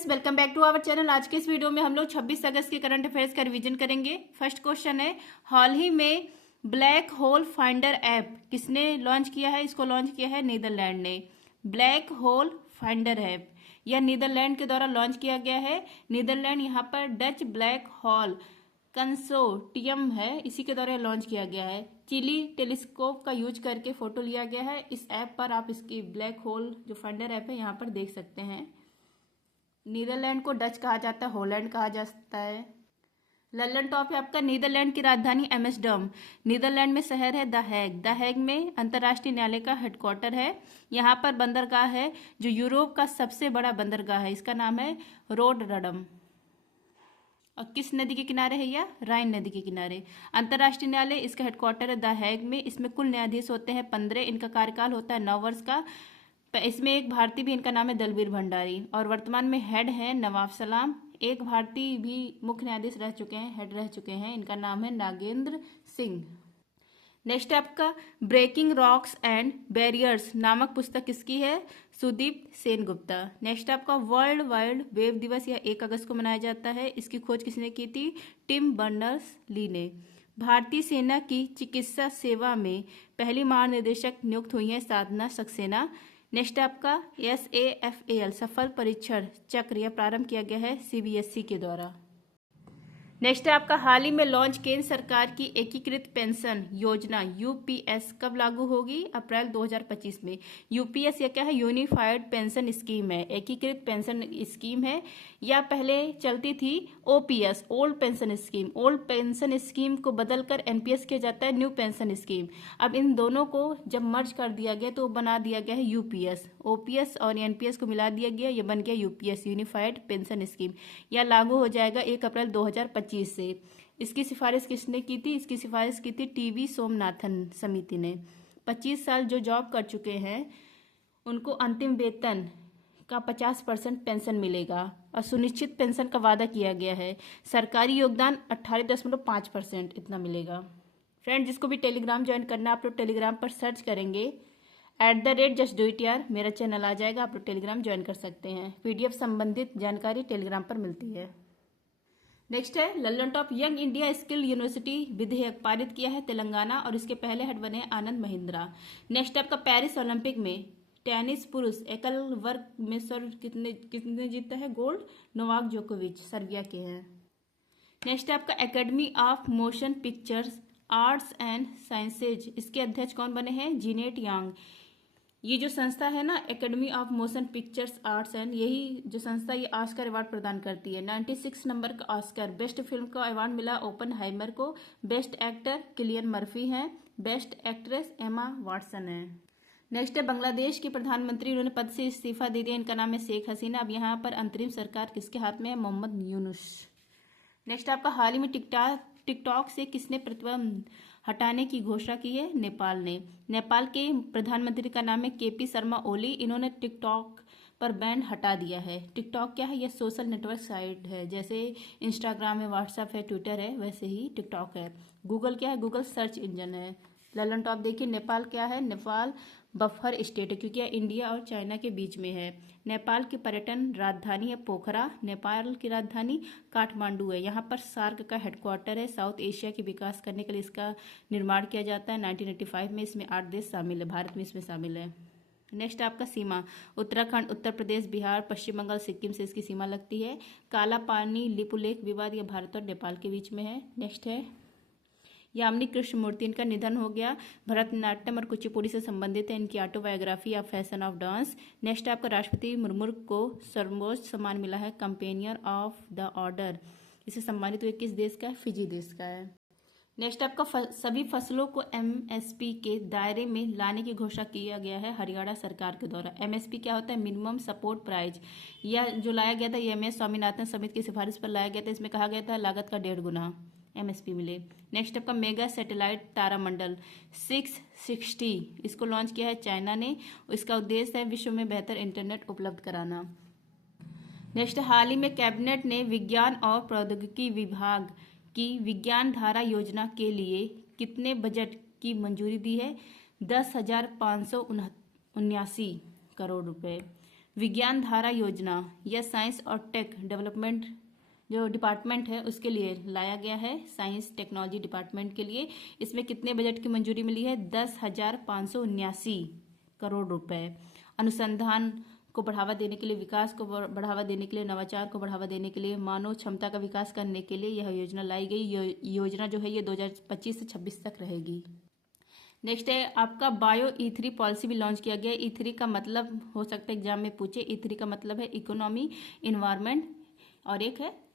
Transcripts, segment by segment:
Friends, welcome back to our channel. आज के इस वीडियो में हम लोग 26 अगस्त के करंट अफेयर्स का रिवीजन करेंगे। फर्स्ट क्वेश्चन है, हाल ही में ब्लैक होल फाइंडर ऐप किसने लॉन्च किया है? इसको लॉन्च किया है नीदरलैंड ने। ब्लैक होल फाइंडर ऐप यह नीदरलैंड के द्वारा लॉन्च किया गया है। नीदरलैंड यहाँ पर डच ब्लैक होल कंसोर्टियम है, इसी के द्वारा लॉन्च किया गया है। चिली टेलीस्कोप का यूज करके फोटो लिया गया है। इस ऐप पर आप इसकी ब्लैक होल जो फाइंडर ऐप है यहाँ पर देख सकते हैं। नीदरलैंड को डच कहा जाता है, हॉलैंड कहा जाता है। लल्लन टॉप है आपका, नीदरलैंड की राजधानी एम्स्टर्डम। नीदरलैंड में शहर है द हैग। द हैग में अंतर्राष्ट्रीय न्यायालय का हेडक्वार्टर है। यहाँ पर बंदरगाह है जो यूरोप का सबसे बड़ा बंदरगाह है, इसका नाम है रोटरडम। और किस नदी के किनारे है यह? राइन नदी के किनारे। अंतर्राष्ट्रीय न्यायालय इसका हेडक्वार्टर है द हैग में। इसमें कुल न्यायाधीश होते हैं 15। इनका कार्यकाल होता है 9 वर्ष का। इसमें एक भारतीय भी, इनका नाम है दलबीर भंडारी, और वर्तमान में हेड है नवाब सलाम। एक भारतीय भी मुख्य न्यायाधीश रह चुके हैं, हेड रह चुके हैं, इनका नाम है नागेंद्र सिंह। नेक्स्ट आपका ब्रेकिंग रॉक्स एंड बैरियर्स नामक पुस्तक किसकी है? सुदीप सेनगुप्ता। नेक्स्ट आपका वर्ल्ड वाइड वेब दिवस यह 1 अगस्त को मनाया जाता है। इसकी खोज किसने की थी? टिम बर्नर्स ली ने। भारतीय सेना की चिकित्सा सेवा में पहली महानिदेशक नियुक्त हुई हैं साधना सक्सेना। नेक्स्ट आपका SAFAL सफल परीक्षण चक्र यह प्रारंभ किया गया है CBSE के द्वारा। नेक्स्ट है आपका हाल ही में लॉन्च केंद्र सरकार की एकीकृत पेंशन योजना UPS कब लागू होगी? अप्रैल 2025 में। UPS यह क्या है? यूनिफाइड पेंशन स्कीम है, एकीकृत पेंशन स्कीम है। या पहले चलती थी OPS old pension scheme. Old pension scheme को बदलकर NPS किया जाता है, न्यू पेंशन स्कीम। अब इन दोनों को जब मर्ज कर दिया गया तो बना दिया गया है UPS। OPS और NPS को मिला दिया गया, यह बन गया UPS यूनिफाइड पेंशन स्कीम। यह लागू हो जाएगा 1 अप्रैल 2025 से। इसकी सिफारिश किसने की थी? इसकी सिफारिश की थी TV सोमनाथन समिति ने। 25 साल जो जॉब कर चुके हैं उनको अंतिम वेतन का 50% पेंशन मिलेगा और सुनिश्चित पेंशन का वादा किया गया है। सरकारी योगदान 18.5% इतना मिलेगा। फ्रेंड, जिसको भी टेलीग्राम ज्वाइन करना है आप लोग टेलीग्राम पर सर्च करेंगे @justdoityar, मेरा चैनल आ जाएगा, आप लोग टेलीग्राम ज्वाइन कर सकते हैं। PDF संबंधित जानकारी टेलीग्राम पर मिलती है। नेक्स्ट है Lallan top, young India skill university विधेयक पारित किया है तेलंगाना और इसके पहले हेड बने आनंद महिंद्रा। नेक्स्ट आपका पेरिस ओलंपिक में टेनिस पुरुष एकल वर्ग में स्वर्ण कितने जीता है गोल्ड? नोवाक जोकोविच सर्बिया के हैं। नेक्स्ट आपका academy of motion pictures arts and sciences, इसके अध्यक्ष कौन बने हैं? जीनेट यांग। ये जो संस्था है ना, academy of motion pictures arts and, यही जो संस्था ये ऑस्कर अवार्ड प्रदान करती है। 96 नंबर का ऑस्कर। बेस्ट फिल्म का अवार्ड मिला ओपनहाइमर को। बेस्ट एक्टर किलियन मर्फी हैं। बेस्ट एक्ट्रेस एमा वाटसन है। नेक्स्ट है बांग्लादेश के प्रधानमंत्री, उन्होंने पद से इस्तीफा दे दिया, इनका नाम है शेख हसीना। अब यहाँ पर अंतरिम सरकार किसके हाथ में है? मोहम्मद यूनुस। नेक्स्ट आपका हाल ही में टिकटॉक से किसने प्रतिबंध हटाने की घोषणा की है? नेपाल ने। नेपाल के प्रधानमंत्री का नाम है KP शर्मा ओली। इन्होंने टिकटॉक पर बैन हटा दिया है। टिकटॉक क्या है? यह सोशल नेटवर्क साइट है, जैसे इंस्टाग्राम है, व्हाट्सएप है, ट्विटर है, वैसे ही टिकटॉक है। गूगल क्या है? गूगल सर्च इंजन है। ललन टॉप देखिए, नेपाल क्या है? नेपाल बफर स्टेट है क्योंकि यह इंडिया और चाइना के बीच में है। नेपाल की पर्यटन राजधानी है पोखरा। नेपाल की राजधानी काठमांडू है। यहाँ पर सार्क का हेडक्वार्टर है। साउथ एशिया के विकास करने के लिए इसका निर्माण किया जाता है। 1985 में इसमें 8 देश शामिल है, भारत में इसमें शामिल है। नेक्स्ट आपका सीमा, उत्तराखंड, उत्तर प्रदेश, बिहार, पश्चिम बंगाल, सिक्किम से इसकी सीमा लगती है। काला पानी लिपुलेख विवाद यह भारत और नेपाल के बीच में है। नेक्स्ट है यामिनी कृष्णमूर्ति, इनका निधन हो गया। भरतनाट्यम और कुचिपुड़ी से संबंधित है। इनकी autobiography of fashion of dance. Next आपका राष्ट्रपति मुर्मू को सर्वोच्च सम्मान मिला है कंपेनियर ऑफ द ऑर्डर। इसे सम्मानित हुए किस देश का है? फिजी देश का है। नेक्स्ट आपका सभी फसलों को MSP के दायरे में लाने की घोषणा किया गया है हरियाणा सरकार के द्वारा। MSP क्या होता है? Minimum support price. यह जो लाया गया था ये MS स्वामीनाथन समिति की सिफारिश पर लाया गया था। इसमें कहा गया था लागत का 1.5 गुना MSP मिले। नेक्स्ट आपका मेगा सैटेलाइट तारामंडल 660, इसको लॉन्च किया है चाइना ने। इसका उद्देश्य है विश्व में बेहतर इंटरनेट उपलब्ध कराना। नेक्स्ट, हाल ही में कैबिनेट ने विज्ञान और प्रौद्योगिकी विभाग की विज्ञान धारा योजना के लिए कितने बजट की मंजूरी दी है? 10,579 करोड़ रुपए। विज्ञान धारा योजना यह साइंस और टेक डेवलपमेंट जो डिपार्टमेंट है उसके लिए लाया गया है, साइंस टेक्नोलॉजी डिपार्टमेंट के लिए। इसमें कितने बजट की मंजूरी मिली है? 10,579 करोड़ रुपए। अनुसंधान को बढ़ावा देने के लिए, विकास को बढ़ावा देने के लिए, नवाचार को बढ़ावा देने के लिए, मानव क्षमता का विकास करने के लिए यह योजना लाई गई। योजना जो है ये 2025 से 26 तक रहेगी। नेक्स्ट है आपका बायो E3 पॉलिसी भी लॉन्च किया गया। E3 का मतलब हो सकता है एग्जाम में पूछे। E3 का मतलब है इकोनॉमी, इन्वायरमेंट और एक है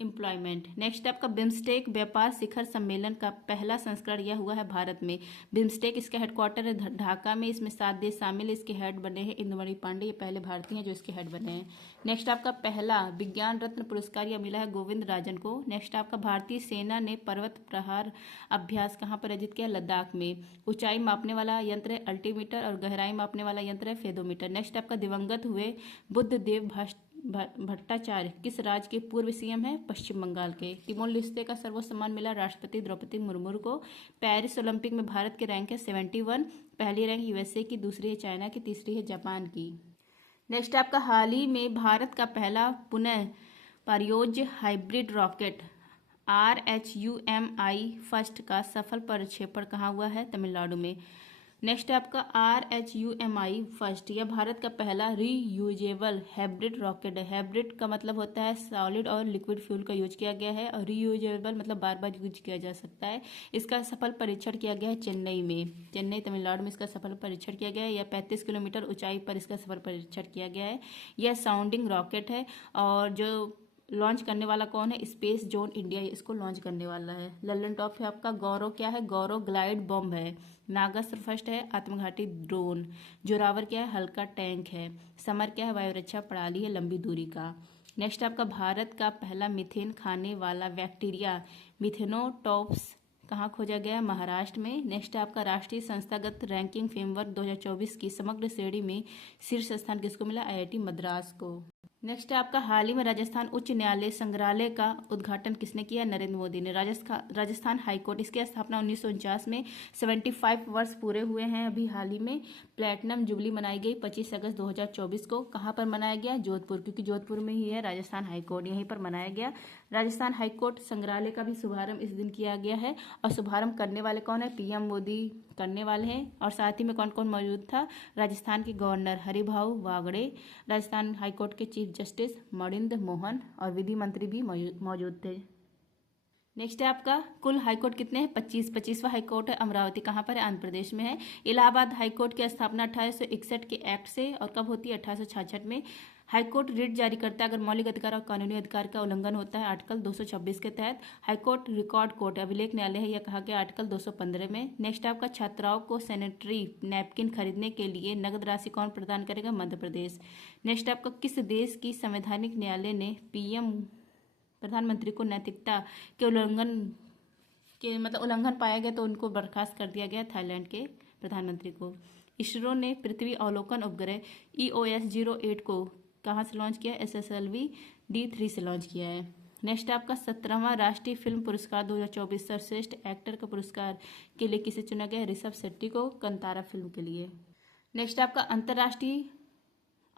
एम्प्लॉयमेंट। नेक्स्ट आपका बिम्स्टेक व्यापार शिखर सम्मेलन का पहला संस्करण यह हुआ है भारत में। बिम्स्टेक इसका हेडक्वार्टर है ढाका में। इसमें 7 देश शामिल है। इसके हेड बने हैं इंदुमणि पांडे, ये पहले भारतीय हैं जो इसके हेड बने हैं। नेक्स्ट आपका पहला विज्ञान रत्न पुरस्कार यह मिला है गोविंद राजन को। नेक्स्ट आपका भारतीय सेना ने पर्वत प्रहार अभ्यास कहाँ पर आयोजित किया? लद्दाख में। ऊंचाई मापने वाला यंत्र है अल्टीमीटर और गहराई मापने वाला यंत्र है फेदोमीटर। नेक्स्ट आपका दिवंगत हुए बुद्ध देव भट्टाचार्य किस राज्य के पूर्व सीएम है? पश्चिम बंगाल के। तिमोर लेस्ते का सर्वोच्च सम्मान मिला राष्ट्रपति द्रौपदी मुर्मू को। पेरिस ओलंपिक में भारत के रैंक है 71। पहली रैंक यूएसए की, दूसरी है चाइना की, तीसरी है जापान की। नेक्स्ट आपका हाल ही में भारत का पहला पुनः प्रयोज्य हाइब्रिड रॉकेट RHUMI फर्स्ट का सफल प्रक्षेपण कहाँ हुआ है? तमिलनाडु में। नेक्स्ट है आपका RHUMI फर्स्ट, यह भारत का पहला रीयूजेबल हाइब्रिड रॉकेट है। हाइब्रिड का मतलब होता है सॉलिड और लिक्विड फ्यूल का यूज किया गया है, और रीयूजेबल मतलब बार बार यूज किया जा सकता है। इसका सफल परीक्षण किया गया है चेन्नई में, चेन्नई तमिलनाडु में इसका सफल परीक्षण किया गया है। यह 35 किलोमीटर ऊंचाई पर इसका सफल परीक्षण किया गया है। यह साउंडिंग रॉकेट है, और जो लॉन्च करने वाला कौन है? स्पेस जोन इंडिया इसको लॉन्च करने वाला है। लल्लन टॉप है आपका गौरव, क्या है? गौरव ग्लाइड बॉम्ब है। नागास्त्र फर्स्ट है आत्मघाती ड्रोन। जोरावर क्या है? हल्का टैंक है। समर क्या है? वायुरक्षा प्रणाली है लंबी दूरी का। नेक्स्ट आपका भारत का पहला मीथेन खाने वाला बैक्टीरिया मिथेनोटॉप्स कहाँ खोजा गया? महाराष्ट्र में। नेक्स्ट आपका राष्ट्रीय संस्थागत रैंकिंग फ्रेमवर्क 2024 की समग्र श्रेणी में शीर्ष स्थान किसको मिला? IIT मद्रास को। नेक्स्ट है आपका हाल ही में राजस्थान उच्च न्यायालय संग्रहालय का उद्घाटन किसने किया? नरेंद्र मोदी ने। राजस्थान हाईकोर्ट, इसकी स्थापना 1949 में 75 वर्ष पूरे हुए हैं अभी हाल ही में। प्लेटिनम जुबली मनाई गई 25 अगस्त 2024 को। कहाँ पर मनाया गया? जोधपुर, क्योंकि जोधपुर में ही है राजस्थान हाईकोर्ट, यहीं पर मनाया गया। राजस्थान हाईकोर्ट संग्रहालय का भी शुभारंभ इस दिन किया गया है, और शुभारंभ करने वाले कौन है? PM मोदी करने वाले हैं। और साथ ही में कौन कौन मौजूद था? राजस्थान के गवर्नर हरिभाऊ बागड़े, राजस्थान हाईकोर्ट के चीफ जस्टिस मणिंद्र मोहन, और विधि मंत्री भी मौजूद थे। नेक्स्ट है आपका कुल हाईकोर्ट कितने हैं? 25वां हाईकोर्ट है अमरावती, कहाँ पर है? आंध्र प्रदेश में है। इलाहाबाद हाईकोर्ट की स्थापना 1861 के एक्ट से, और कब होती है? 1866 में। हाईकोर्ट रिट जारी करता है अगर मौलिक अधिकार और कानूनी अधिकार का उल्लंघन होता है, आर्टिकल 226 के तहत। हाईकोर्ट रिकॉर्ड कोर्ट अभिलेख न्यायालय है, यह कहा गया आर्टिकल 215 में। नेक्स्ट आपका छात्राओं को सैनिटरी नैपकिन खरीदने के लिए नगद राशि कौन प्रदान करेगा? मध्य प्रदेश। नेक्स्ट आपका किस देश की संवैधानिक न्यायालय ने PM प्रधानमंत्री को नैतिकता के उल्लंघन पाया गया तो उनको बर्खास्त कर दिया गया? थाईलैंड के प्रधानमंत्री को। इसरो ने पृथ्वी अवलोकन उपग्रह EOS-08 को कहाँ से लॉन्च किया? SSLV D3 से लॉन्च किया है। नेक्स्ट आपका 17वां राष्ट्रीय फिल्म पुरस्कार 2024 सर्वश्रेष्ठ एक्टर का पुरस्कार के लिए किसे चुना गया? ऋषभ शेट्टी को, कंतारा फिल्म के लिए। नेक्स्ट आपका अंतर्राष्ट्रीय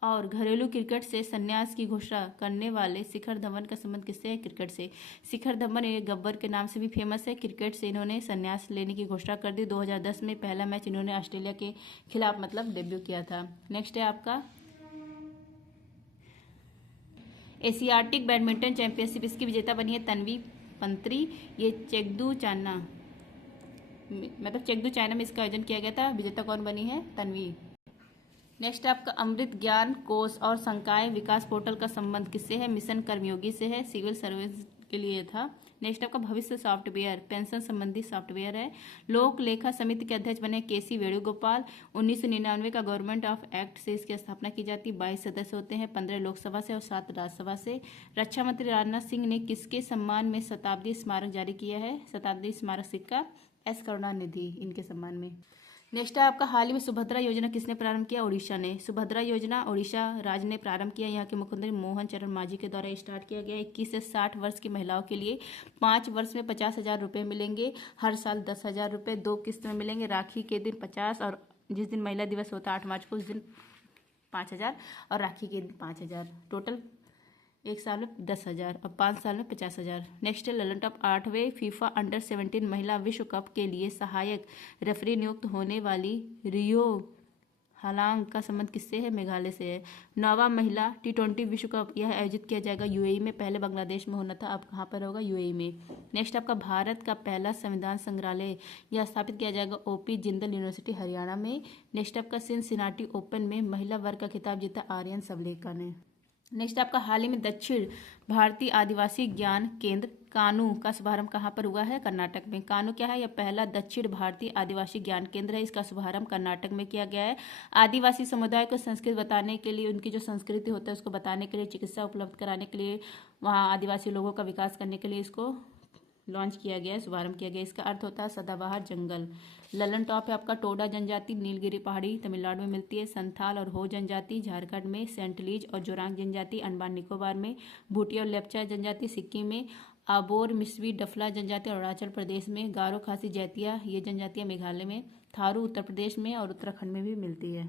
और घरेलू क्रिकेट से संन्यास की घोषणा करने वाले शिखर धवन का संबंध किससे है? क्रिकेट से। शिखर धवन ये गब्बर के नाम से भी फेमस है। क्रिकेट से इन्होंने संन्यास लेने की घोषणा कर दी। 2010 में पहला मैच इन्होंने ऑस्ट्रेलिया के खिलाफ डेब्यू किया था। नेक्स्ट है आपका एशियाटिक बैडमिंटन चैंपियनशिप, इसकी विजेता बनी है तन्वी पंत्री। ये चेंगडू चाइना में इसका आयोजन किया गया था। विजेता कौन बनी है? तन्वी। नेक्स्ट आपका अमृत ज्ञान कोष और संकाय विकास पोर्टल का संबंध किससे है? मिशन कर्मयोगी से है, सिविल सर्विस के लिए था। नेक्स्ट आपका भविष्य सॉफ्टवेयर पेंशन संबंधी सॉफ्टवेयर है। लोक लेखा समिति के अध्यक्ष बने KC वेणुगोपाल। 1999 का गवर्नमेंट ऑफ एक्ट से इसकी स्थापना की जाती। 22 सदस्य होते हैं, 15 लोकसभा से और 7 राज्यसभा से। रक्षा मंत्री राजनाथ सिंह ने किसके सम्मान में शताब्दी स्मारक जारी किया है? शताब्दी स्मारक सिक्का S करुणानिधि इनके सम्मान में। नेक्स्ट है आपका हाल ही में सुभद्रा योजना किसने प्रारंभ किया? उड़ीसा ने। सुभद्रा योजना उड़ीसा राज्य ने प्रारंभ किया। यहाँ के मुख्यमंत्री मोहन चरण मांझी के द्वारा स्टार्ट किया गया। 21 से 60 वर्ष की महिलाओं के लिए 5 वर्ष में 50,000 रुपये मिलेंगे। हर साल 10,000 रुपये 2 किस्त में मिलेंगे। राखी के दिन 50, और जिस दिन महिला दिवस होता है 8 मार्च को, उस दिन 5,000 और राखी के 5,000। टोटल 1 साल में 10,000 और 5 साल में 50,000। नेक्स्ट है ललन टॉप 8वें फीफा अंडर-17 महिला विश्व कप के लिए सहायक रेफरी नियुक्त होने वाली रियो हालांग का संबंध किससे है? मेघालय से है। 9वां महिला T20 विश्व कप यह आयोजित किया जाएगा यूएई में। पहले बांग्लादेश में होना था, अब कहाँ पर होगा? यूएई में। नेक्स्ट आपका भारत का पहला संविधान संग्रहालय यह स्थापित किया जाएगा ओपी जिंदल यूनिवर्सिटी हरियाणा में। नेक्स्ट आपका सिनसिनाटी ओपन में महिला वर्ग का खिताब जीता आर्यन सबलेका ने। नेक्स्ट आपका हाल ही में दक्षिण भारतीय आदिवासी ज्ञान केंद्र कानू का शुभारंभ कहाँ पर हुआ है? कर्नाटक में। कानू क्या है? यह पहला दक्षिण भारतीय आदिवासी ज्ञान केंद्र है। इसका शुभारंभ कर्नाटक में किया गया है। आदिवासी समुदाय को संस्कृत बताने के लिए, उनकी जो संस्कृति होता है उसको बताने के लिए, चिकित्सा उपलब्ध कराने के लिए, वहाँ आदिवासी लोगों का विकास करने के लिए इसको लॉन्च किया गया है, शुभारंभ किया गया। इसका अर्थ होता है सदाबहार जंगल। ललन टॉप है आपका टोडा जनजाति नीलगिरी पहाड़ी तमिलनाडु में मिलती है। संथाल और हो जनजाति झारखंड में। सेंटलीज और जोरांग जनजाति अंडमान निकोबार में। भूटिया और लेप्चा जनजाति सिक्किम में। आबोर मिस्वी डफला जनजाति अरुणाचल प्रदेश में। गारो खासी जैतिया ये जनजातियां मेघालय में। थारू उत्तर प्रदेश में और उत्तराखंड में भी मिलती है।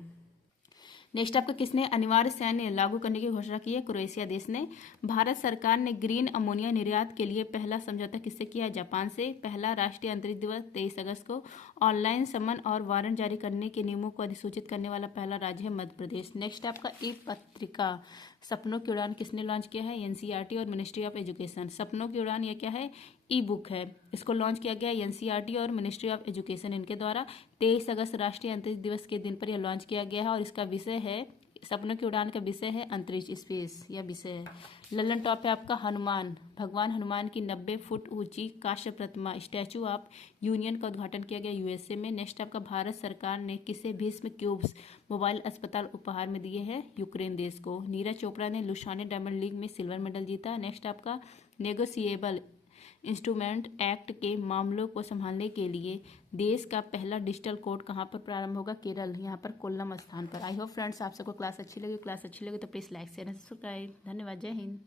नेक्स्ट आपका किसने अनिवार्य सैन्य लागू करने की घोषणा की है? क्रोएशिया देश ने। भारत सरकार ने ग्रीन अमोनिया निर्यात के लिए पहला समझौता किससे किया है? जापान से। पहला राष्ट्रीय अंतरिक्ष दिवस 23 अगस्त को। ऑनलाइन समन और वारंट जारी करने के नियमों को अधिसूचित करने वाला पहला राज्य है मध्य प्रदेश। नेक्स्ट आपका ई पत्रिका सपनों की उड़ान किसने लॉन्च किया है? एनसीईआरटी और मिनिस्ट्री ऑफ एजुकेशन। सपनों की उड़ान ये क्या है? ई बुक है। इसको लॉन्च किया गया एनसीईआरटी और मिनिस्ट्री ऑफ एजुकेशन इनके द्वारा। 23 अगस्त राष्ट्रीय अंतरिक्ष दिवस के दिन पर यह लॉन्च किया गया है और इसका विषय है, सपनों की उड़ान का विषय है अंतरिक्ष, स्पेस, यह विषय है। ललन टॉप है आपका हनुमान। भगवान हनुमान की 90 फुट ऊंची कांस्य प्रतिमा स्टैचू ऑफ यूनियन का उद्घाटन किया गया यूएसए में। नेक्स्ट आपका भारत सरकार ने किसे भीष्म क्यूब्स मोबाइल अस्पताल उपहार में दिए हैं? यूक्रेन देश को। नीरज चोपड़ा ने लुसाने डायमंड लीग में सिल्वर मेडल जीता। नेक्स्ट आपका नेगोशिएबल इंस्ट्रूमेंट एक्ट के मामलों को संभालने के लिए देश का पहला डिजिटल कोर्ट कहाँ पर प्रारंभ होगा? केरल, यहाँ पर कोल्लम स्थान पर। आई होप फ्रेंड्स आप सबको क्लास अच्छी लगी तो please like share and subscribe. धन्यवाद। जय हिंद।